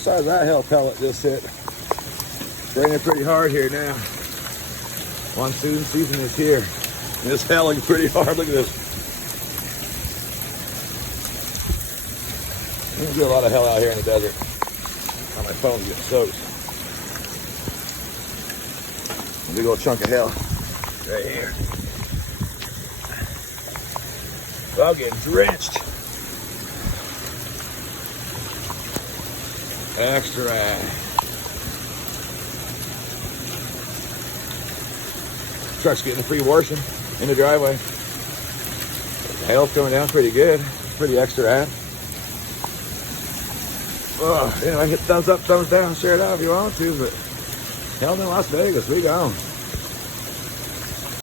Besides that hell pellet just hit. Raining pretty hard here now. Monsoon season is here. And it's hailing pretty hard. Look at this. There's a lot of hell out here in the desert. Oh, my phone's getting soaked. A big old chunk of hell right here. So I'm getting drenched. Extra. Truck's getting a free washing in the driveway. The hail's coming down pretty good. Pretty extra. Anyway, hit thumbs up, thumbs down, share it out if you want to, but hell in Las Vegas, we gone.